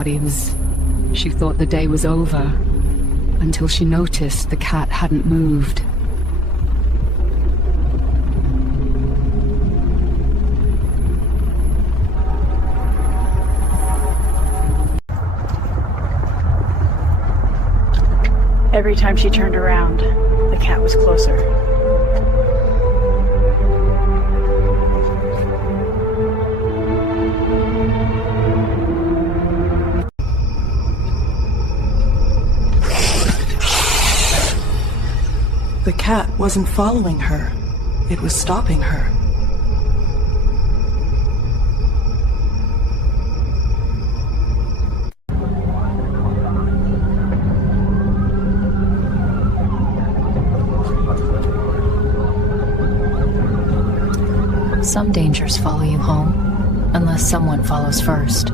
bodies. She thought the day was over, until she noticed the cat hadn't moved. Every time she turned around, the cat was closer. The cat wasn't following her. It was stopping her. Some dangers follow you home, unless someone follows first.